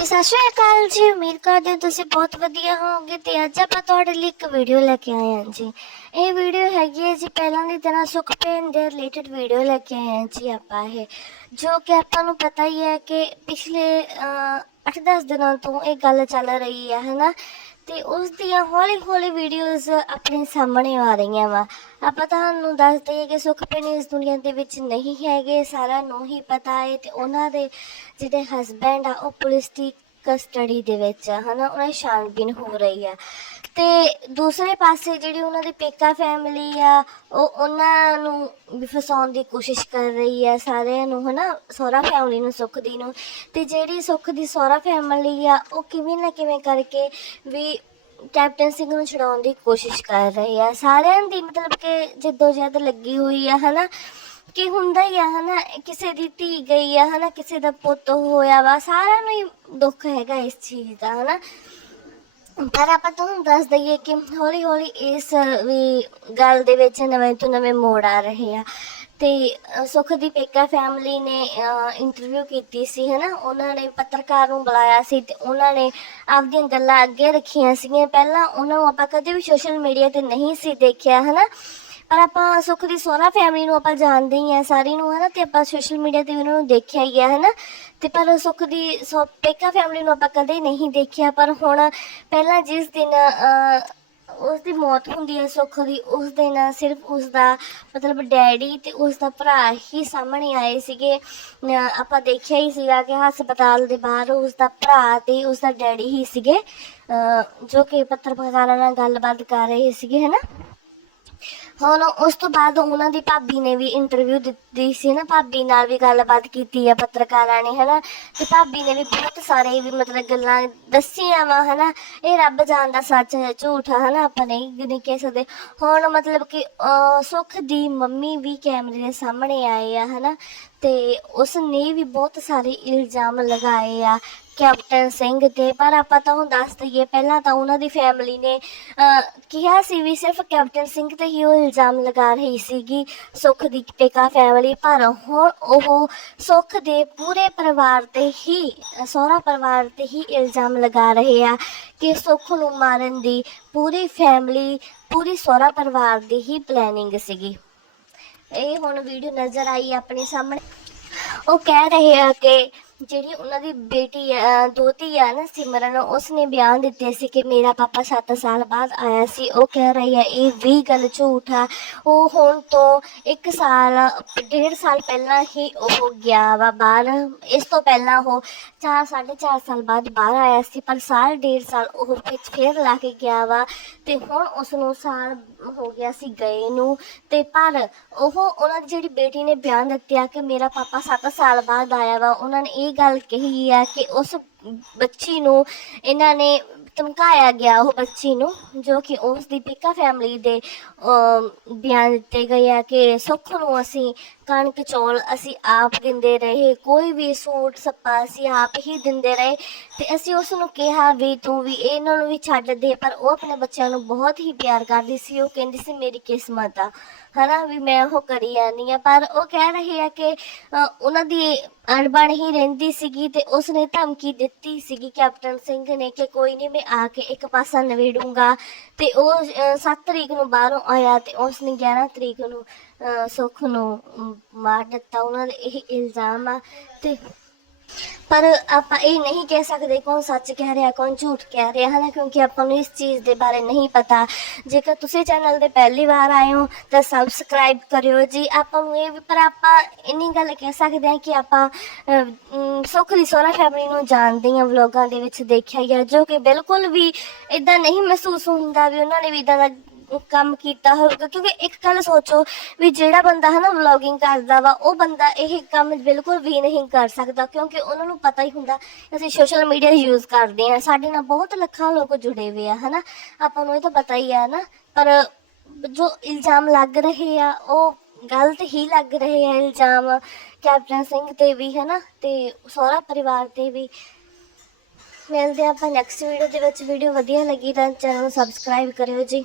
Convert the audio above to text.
ਹਾਂਜੀ, ਸਤਿ ਸ਼੍ਰੀ ਅਕਾਲ ਜੀ। ਉਮੀਦ ਕਰਦੇ ਹਾਂ ਤੁਸੀਂ ਬਹੁਤ ਵਧੀਆ ਹੋਵੋਗੇ ਤੇ ਅੱਜ ਆਪਾਂ ਤੁਹਾਡੇ ਲਈ ਇੱਕ ਵੀਡੀਓ ਲੈ ਕੇ ਆਏ ਹਾਂ ਜੀ। ਇਹ ਵੀਡੀਓ ਹੈਗੀ ਹੈ ਜੀ, ਪਹਿਲਾਂ ਦੀ ਤਰ੍ਹਾਂ ਸੁਖਪੇਨ ਦੇ ਰਿਲੇਟਡ ਵੀਡੀਓ ਲੈ ਕੇ ਆਏ ਹਾਂ ਜੀ ਆਪਾਂ ਇਹ। ਜੋ ਕਿ ਆਪਾਂ ਨੂੰ ਪਤਾ ਹੀ ਹੈ ਕਿ ਪਿਛਲੇ 8-10 ਦਿਨਾਂ ਤੋਂ ਇਹ ਗੱਲ ਚੱਲ ਰਹੀ ਹੈ, ਹਨਾ? ਤੇ ਉਸ ਦੀਆਂ ਹੌਲੀ-ਹੌਲੀ ਵੀਡੀਓਜ਼ ਆਪਣੇ ਸਾਹਮਣੇ ਆ ਰਹੀਆਂ ਵਾ। ਆਪਾਂ ਤੁਹਾਨੂੰ ਦੱਸ ਦਈਏ ਕਿ ਸੁਖਪ੍ਰੀਤ ਇਸ ਦੁਨੀਆ ਦੇ ਵਿੱਚ ਨਹੀਂ ਹੈਗੇ, ਸਾਰਿਆਂ ਨੂੰ ਹੀ ਪਤਾ ਹੈ ਤੇ ਉਹਨਾਂ ਦੇ ਜਿਹੜੇ ਹਸਬੈਂਡ ਆ, ਉਹ ਪੁਲਿਸ ਦੀ ਕਸਟਡੀ ਦੇ ਵਿੱਚ ਹੈ ਹਨਾ? ਉਹਨਾਂ ਦੀ ਛਾਣਬੀਨ ਹੋ ਰਹੀ ਆ। ਤੇ ਦੂਸਰੇ ਪਾਸੇ ਜਿਹੜੀ ਉਹਨਾਂ ਦੀ ਪੇਕਾ ਫੈਮਿਲੀ ਆ, ਉਹ ਉਹਨਾਂ ਨੂੰ ਵੀ ਫਸਾਉਣ ਦੀ ਕੋਸ਼ਿਸ਼ ਕਰ ਰਹੀ ਆ ਸਾਰਿਆਂ ਨੂੰ, ਹਨਾ? ਸਹੁਰਾ ਫੈਮਿਲੀ ਨੂੰ, ਸੁੱਖ ਦੀ ਨੂੰ। ਤੇ ਜਿਹੜੀ ਸੁੱਖ ਦੀ ਸਹੁਰਾ ਫੈਮਿਲੀ ਆ, ਉਹ ਕਿਵੇਂ ਨਾ ਕਿਵੇਂ ਕਰਕੇ ਵੀ ਕੈਪਟਨ ਸਿੰਘ ਨੂੰ ਛਡਾਉਣ ਦੀ ਕੋਸ਼ਿਸ਼ ਕਰ ਰਹੀ ਆ। ਸਾਰਿਆਂ ਦੀ ਮਤਲਬ ਕਿ ਜਿੱਦੋ ਜਹਿਦ ਲੱਗੀ ਹੋਈ ਆ, ਹਨਾ? ਕਿ ਹੁੰਦਾ ਹੀ ਆ ਹਨਾ ਕਿਸੇ ਦੀ ਧੀ ਗਈ ਆ ਹਨਾ ਕਿਸੇ ਦਾ ਪੁੱਤ ਹੋਇਆ ਵਾ ਸਾਰਿਆਂ ਨੂੰ ਹੀ ਦੁੱਖ ਹੈਗਾ ਇਸ ਚੀਜ਼ ਦਾ ਹਨਾ। ਪਰ ਆਪਾਂ ਤੁਹਾਨੂੰ ਦੱਸ ਦਈਏ ਕਿ ਹੌਲੀ ਹੌਲੀ ਇਸ ਵੀ ਗੱਲ ਦੇ ਵਿੱਚ ਨਵੇਂ ਤੋਂ ਨਵੇਂ ਮੋੜ ਆ ਰਹੇ ਆ। ਤੇ ਅ, ਸੁਖ ਦੀ ਪੇਕਾ ਫੈਮਿਲੀ ਨੇ ਇੰਟਰਵਿਊ ਕੀਤੀ ਸੀ ਹਨਾ। ਉਹਨਾਂ ਨੇ ਪੱਤਰਕਾਰ ਨੂੰ ਬੁਲਾਇਆ ਸੀ ਤੇ ਉਹਨਾਂ ਨੇ ਆਪਦੀਆਂ ਗੱਲਾਂ ਅੱਗੇ ਰੱਖੀਆਂ ਸੀਗੀਆਂ। ਪਹਿਲਾਂ ਉਹਨਾਂ ਨੂੰ ਆਪਾਂ ਕਦੇ ਵੀ ਸੋਸ਼ਲ ਮੀਡੀਆ ਤੇ ਨਹੀਂ ਸੀ ਦੇਖਿਆ ਹਨਾ। ਪਰ ਆਪਾਂ ਸੁੱਖ ਦੀ ਸੋਹਰਾ ਫੈਮਿਲੀ ਨੂੰ ਆਪਾਂ ਜਾਣਦੇ ਹੀ ਆ ਸਾਰੀ ਨੂੰ ਹਨਾ? ਤੇ ਆਪਾਂ ਸੋਸ਼ਲ ਮੀਡੀਆ ਤੇ ਵੀ ਉਹਨਾਂ ਨੂੰ ਦੇਖਿਆ ਹੀ ਆ ਹਨਾ? ਤੇ ਪਰ ਸੁੱਖ ਦੀ ਸੋ ਪੇਕਾ ਫੈਮਿਲੀ ਨੂੰ ਆਪਾਂ ਕਦੇ ਨਹੀਂ ਦੇਖਿਆ। ਪਰ ਹੁਣ ਪਹਿਲਾਂ ਜਿਸ ਦਿਨ ਅਹ, ਉਸ ਦੀ ਮੌਤ ਹੁੰਦੀ ਹੈ ਸੁੱਖ ਦੀ ਉਸ ਦਿਨ ਸਿਰਫ ਉਸ ਦਾ ਮਤਲਬ ਡੈਡੀ ਤੇ ਉਸ ਦਾ ਭਰਾ ਹੀ ਸਾਹਮਣੇ ਆਏ ਸੀਗੇ। ਆਪਾਂ ਦੇਖਿਆ ਹੀ ਸੀਗਾ ਕਿ ਹਸਪਤਾਲ ਦੇ ਬਾਹਰ ਉਸ ਦਾ ਭਰਾ ਤੇ ਉਸ ਦਾ ਡੈਡੀ ਹੀ ਸੀਗੇ। ਜੋ ਕਿ ਪੱਤਰਕਾਰਾਂ ਨਾਲ ਗੱਲਬਾਤ ਕਰ ਰਹੇ ਸੀਗੇ ਹਨਾ? ਹੁਣ ਉਸ ਤੋਂ ਬਾਅਦ ਉਹਨਾਂ ਦੀ ਭਾਬੀ ਨੇ ਵੀ ਇੰਟਰਵਿਊ ਦਿੱਤੀ ਸੀ ਨਾ ਭਾਬੀ ਨਾਲ ਵੀ ਗੱਲਬਾਤ ਕੀਤੀ ਆ ਪੱਤਰਕਾਰਾਂ ਨੇ ਹਨਾ? ਤੇ ਭਾਬੀ ਨੇ ਵੀ ਬਹੁਤ ਸਾਰੇ ਵੀ ਮਤਲਬ ਗੱਲਾਂ ਦੱਸੀਆਂ ਵਾ ਹਨਾ? ਇਹ ਰੱਬ ਜਾਣਦਾ ਸੱਚ ਹੈ ਝੂਠ ਆ ਹਨਾ? ਆਪਾਂ ਨਹੀਂ ਨਹੀਂ ਕਹਿ ਸਕਦੇ। ਹੁਣ ਮਤਲਬ ਕਿ ਅਹ, ਸੁੱਖ ਦੀ ਮੰਮੀ ਵੀ ਕੈਮਰੇ ਦੇ ਸਾਹਮਣੇ ਆਏ ਆ ਹਨਾ? ਤੇ ਉਸ ਨੇ ਵੀ ਬਹੁਤ ਸਾਰੇ ਇਲਜ਼ਾਮ ਲਗਾਏ ਆ ਕੈਪਟਨ ਸਿੰਘ ਤੇ ਪਰ ਆਪਾਂ ਤਾਂ ਹੁਣ ਦੱਸ ਦਈਏ, ਪਹਿਲਾਂ ਤਾਂ ਉਹਨਾਂ ਦੀ ਫੈਮਿਲੀ ਨੇ ਕਿਹਾ ਸੀ ਵੀ ਸਿਰਫ ਕੈਪਟਨ ਸਿੰਘ ਤੇ ਹੀ ਉਹ ਇਲਜ਼ਾਮ ਲਗਾ ਰਹੀ ਸੀਗੀ, ਸੁੱਖ ਦੀ ਪੇਕਾ ਫੈਮਿਲੀ ਪਰ ਹੁਣ ਉਹ ਸੁੱਖ ਦੇ ਪੂਰੇ ਪਰਿਵਾਰ ਤੇ ਹੀ, ਸਹੁਰਾ ਪਰਿਵਾਰ ਤੇ ਹੀ ਇਲਜ਼ਾਮ ਲਗਾ ਰਹੇ ਆ ਕਿ ਸੁੱਖ ਨੂੰ ਮਾਰਨ ਦੀ ਪੂਰੀ ਫੈਮਿਲੀ ਪੂਰੀ ਸਹੁਰਾ ਪਰਿਵਾਰ ਦੀ ਹੀ ਪਲੈਨਿੰਗ ਸੀਗੀ। ਇਹ ਹੁਣ ਵੀਡੀਓ ਨਜ਼ਰ ਆਈ ਆਪਣੇ ਸਾਹਮਣੇ। ਉਹ ਕਹਿ ਰਹੇ ਆ ਕਿ ਜਿਹੜੀ ਉਹਨਾਂ ਦੀ ਬੇਟੀ ਆ ਦੋਤੀ ਆ ਨਾ ਸਿਮਰਨ ਉਸ ਨੇ ਬਿਆਨ ਦਿੱਤੇ ਸੀ ਕਿ ਮੇਰਾ ਪਾਪਾ 7 ਸਾਲ ਬਾਅਦ ਆਇਆ ਸੀ। ਉਹ ਕਹਿ ਰਹੀ ਹੈ ਇਹ ਵੀ ਗੱਲ ਝੂਠ ਆ। ਉਹ ਹੁਣ ਤੋਂ 1 ਸਾਲ, ਡੇਢ ਸਾਲ ਪਹਿਲਾਂ ਹੀ ਉਹ ਗਿਆ ਵਾ ਬਾਹਰ। ਇਸ ਤੋਂ ਪਹਿਲਾਂ ਉਹ 4 4.5 ਸਾਲ ਬਾਅਦ ਬਾਹਰ ਆਇਆ ਸੀ, ਪਰ ਸਾਲ, ਡੇਢ ਸਾਲ ਉਹ ਵਿੱਚ ਫੇਰ ਲਾ ਕੇ ਗਿਆ ਵਾ। ਤੇ ਹੁਣ ਉਸ ਨੂੰ ਸਾਲ ਹੋ ਗਿਆ ਸੀ ਗਏ ਨੂੰ। ਤੇ ਪਰ ਉਹ ਉਹਨਾਂ ਦੀ ਜਿਹੜੀ ਬੇਟੀ ਨੇ ਬਿਆਨ ਦਿੱਤਾ ਕਿ ਮੇਰਾ ਪਾਪਾ 7 ਸਾਲ ਬਾਅਦ ਆਇਆ ਵਾ, ਉਹਨਾਂ ਨੇ ਇਹ ਗੱਲ ਕਹੀ ਆ ਕਿ ਉਸ ਬੱਚੀ ਨੂੰ ਇਹਨਾਂ ਨੇ ਧਮਕਾਇਆ ਗਿਆ ਉਹ ਬੱਚੀ ਨੂੰ, ਜੋ ਕਿ ਉਸ ਦੀ ਪਿਕਾ ਫੈਮਿਲੀ ਦੇ ਬਿਆਨ ਦਿੱਤੇ ਗਏ ਆ ਕਿ ਸੁੱਖ ਨੂੰ ਅਸੀਂ ਕਣਕ, ਚੌਲ ਅਸੀਂ ਆਪ ਦਿੰਦੇ ਰਹੇ, ਕੋਈ ਵੀ ਸੂਟ, ਸੱਪਾ ਅਸੀਂ ਆਪ ਹੀ ਦਿੰਦੇ ਰਹੇ ਤੇ ਅਸੀਂ ਉਸ ਨੂੰ ਕਿਹਾ ਵੀ ਤੂੰ ਵੀ ਇਹਨਾਂ ਨੂੰ ਵੀ ਛੱਡ ਦੇ, ਪਰ ਉਹ ਆਪਣੇ ਬੱਚਿਆਂ ਨੂੰ ਬਹੁਤ ਹੀ ਪਿਆਰ ਕਰਦੀ ਸੀ, ਉਹ ਕਹਿੰਦੀ ਸੀ, ਮੇਰੀ ਕਿਸਮਤ ਆ। ਹਨਾ ਵੀ ਮੈਂ ਉਹ ਕਰੀ ਜਾਂਦੀ ਆ ਪਰ ਉਹ ਕਹਿ ਰਹੇ ਆ ਕਿ ਉਹਨਾਂ ਦੀ ਅਣਬਣ ਹੀ ਰਹਿੰਦੀ ਸੀਗੀ ਤੇ ਉਸਨੇ ਧਮਕੀ ਦਿੱਤੀ ਸੀਗੀ ਕੈਪਟਨ ਸਿੰਘ ਨੇ ਕਿ ਕੋਈ ਨਹੀਂ ਮੈਂ ਆ ਕੇ ਇੱਕ ਪਾਸਾ ਨਵੇੜੂੰਗਾ ਤੇ ਉਹ 7 ਤਰੀਕ ਨੂੰ ਬਾਹਰੋਂ ਆਇਆ ਤੇ ਉਸਨੇ 11 ਤਰੀਕ ਨੂੰ ਸੁੱਖ ਨੂੰ ਮਾਰ ਦਿੱਤਾ। ਉਹਨਾਂ ਦੇ ਇਹ ਇਲਜ਼ਾਮ ਆ ਤੇ ਪਰ ਆਪਾਂ ਇਹ ਨਹੀਂ ਕਹਿ ਸਕਦੇ ਕੌਣ ਸੱਚ ਕਹਿ ਰਿਹਾ ਕੌਣ ਝੂਠ ਕਹਿ ਰਿਹਾ ਹੈ ਨਾ ਕਿਉਂਕਿ ਆਪਾਂ ਨੂੰ ਇਸ ਚੀਜ਼ ਦੇ ਬਾਰੇ ਨਹੀਂ ਪਤਾ। ਜੇਕਰ ਤੁਸੀਂ ਚੈਨਲ ਦੇ ਪਹਿਲੀ ਵਾਰ ਆਏ ਹੋ ਤਾਂ ਸਬਸਕ੍ਰਾਈਬ ਕਰਿਓ ਜੀ। ਆਪਾਂ ਨੂੰ ਇਹ ਵੀ ਪਰ ਆਪਾਂ ਇੰਨੀ ਗੱਲ ਕਹਿ ਸਕਦੇ ਹਾਂ ਕਿ ਆਪਾਂ ਅਹ, ਸੁੱਖ ਦੀ ਸੋਹਰਾ ਫੈਮਿਲੀ ਨੂੰ ਜਾਣਦੇ ਹਾਂ ਵਲੋਗਾਂ ਦੇ ਵਿੱਚ ਦੇਖਿਆ ਗਿਆ ਜੋ ਕਿ ਬਿਲਕੁਲ ਵੀ ਇਦਾਂ ਨਹੀਂ ਮਹਿਸੂਸ ਹੁੰਦਾ ਵੀ ਉਹਨਾਂ ਨੇ ਵੀ ਇਦਾਂ ਦਾ ਕੰਮ ਕੀਤਾ ਹੋਵੇਗਾ ਕਿਉਂਕਿ ਇੱਕ ਗੱਲ ਸੋਚੋ ਵੀ ਜਿਹੜਾ ਬੰਦਾ ਹੈ ਨਾ ਵਲੌਗਿੰਗ ਕਰਦਾ ਵਾ, ਉਹ ਬੰਦਾ ਇਹ ਕੰਮ ਬਿਲਕੁਲ ਵੀ ਨਹੀਂ ਕਰ ਸਕਦਾ, ਕਿਉਂਕਿ ਉਹਨਾਂ ਨੂੰ ਪਤਾ ਹੀ ਹੁੰਦਾ, ਅਸੀਂ ਸੋਸ਼ਲ ਮੀਡੀਆ ਯੂਜ਼ ਕਰਦੇ ਆ ਸਾਡੇ ਨਾਲ ਬਹੁਤ ਲੱਖਾਂ ਲੋਕ ਜੁੜੇ ਹੋਏ ਆ, ਹਨਾ। ਆਪਾਂ ਨੂੰ ਇਹ ਤਾਂ ਪਤਾ ਹੀ ਆ ਨਾ। ਪਰ ਜੋ ਇਲਜ਼ਾਮ ਲੱਗ ਰਹੇ ਆ, ਉਹ ਗਲਤ ਹੀ ਲੱਗ ਰਹੇ ਆ ਇਲਜ਼ਾਮ। ਕੈਪਟਨ ਸਿੰਘ ਤੇ ਵੀ, ਹਨਾ, ਤੇ ਸਹੁਰਾ ਪਰਿਵਾਰ ਤੇ ਵੀ। ਮਿਲਦੇ ਆਪਾਂ ਨੈਕਸਟ ਵੀਡੀਓ ਦੇ ਵਿੱਚ। ਵੀਡੀਓ ਵਧੀਆ ਲੱਗੀ ਤਾਂ ਚੈਨਲ ਨੂੰ ਸਬਸਕ੍ਰਾਈਬ ਕਰਿਓ ਜੀ।